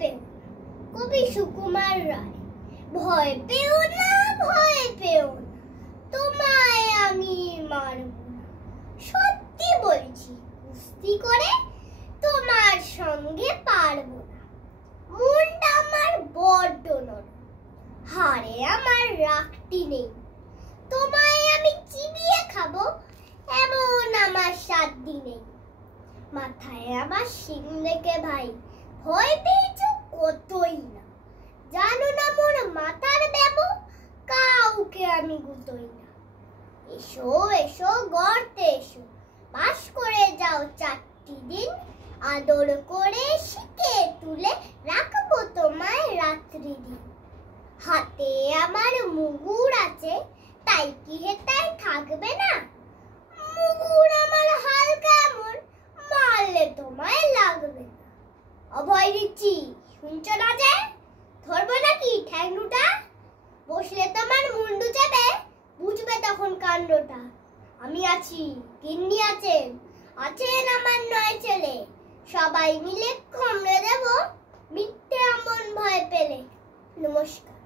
পেও না। কবি সুকুমার রায়। ভয় পেও না, ভয় পেও না, তোমায় আমি মারব না। সত্যি বলছি, কুস্তি করে তোমার সঙ্গে পারব না। মনটা আমার বড্ড নরম, হাড়ে আমার রাখটি নেই। তোমায় আমি চিবিয়ে খাবো এমন আমার সাধ্য নেই। মাথায় আমার শিং রেখে ভাই ভয় পেয়েছ কতই না। জানো না মোর মাথার ব্যাবো, কাউকে আমি গুতোই না। এসো এসো গর্তে এসো, বাস করে যাও 4টি দিন। আদর করে শিখে তুলে রাখবো তোমায় রাত্রি দিন। হাতে আমার মুগুর আছে, তাই কি হেতায় থাকবে না? মুগুর আমার হালকা এমন, মারলে তোমায় লাগবে না। অভয় দিচ্ছি, শুনছো না যে? ধরবো নাকি ঠ্যাং দুটা? বসলে তোমার মুন্ডু চেপে বুঝবে তখন কাণ্ডটা। আমি আছি, গিন্নি আছেন, আছেন আমার 9 ছেলে। সবাই মিলে কামড়ে দেব মিথ্যে এমন ভয় পেলে। নমস্কার।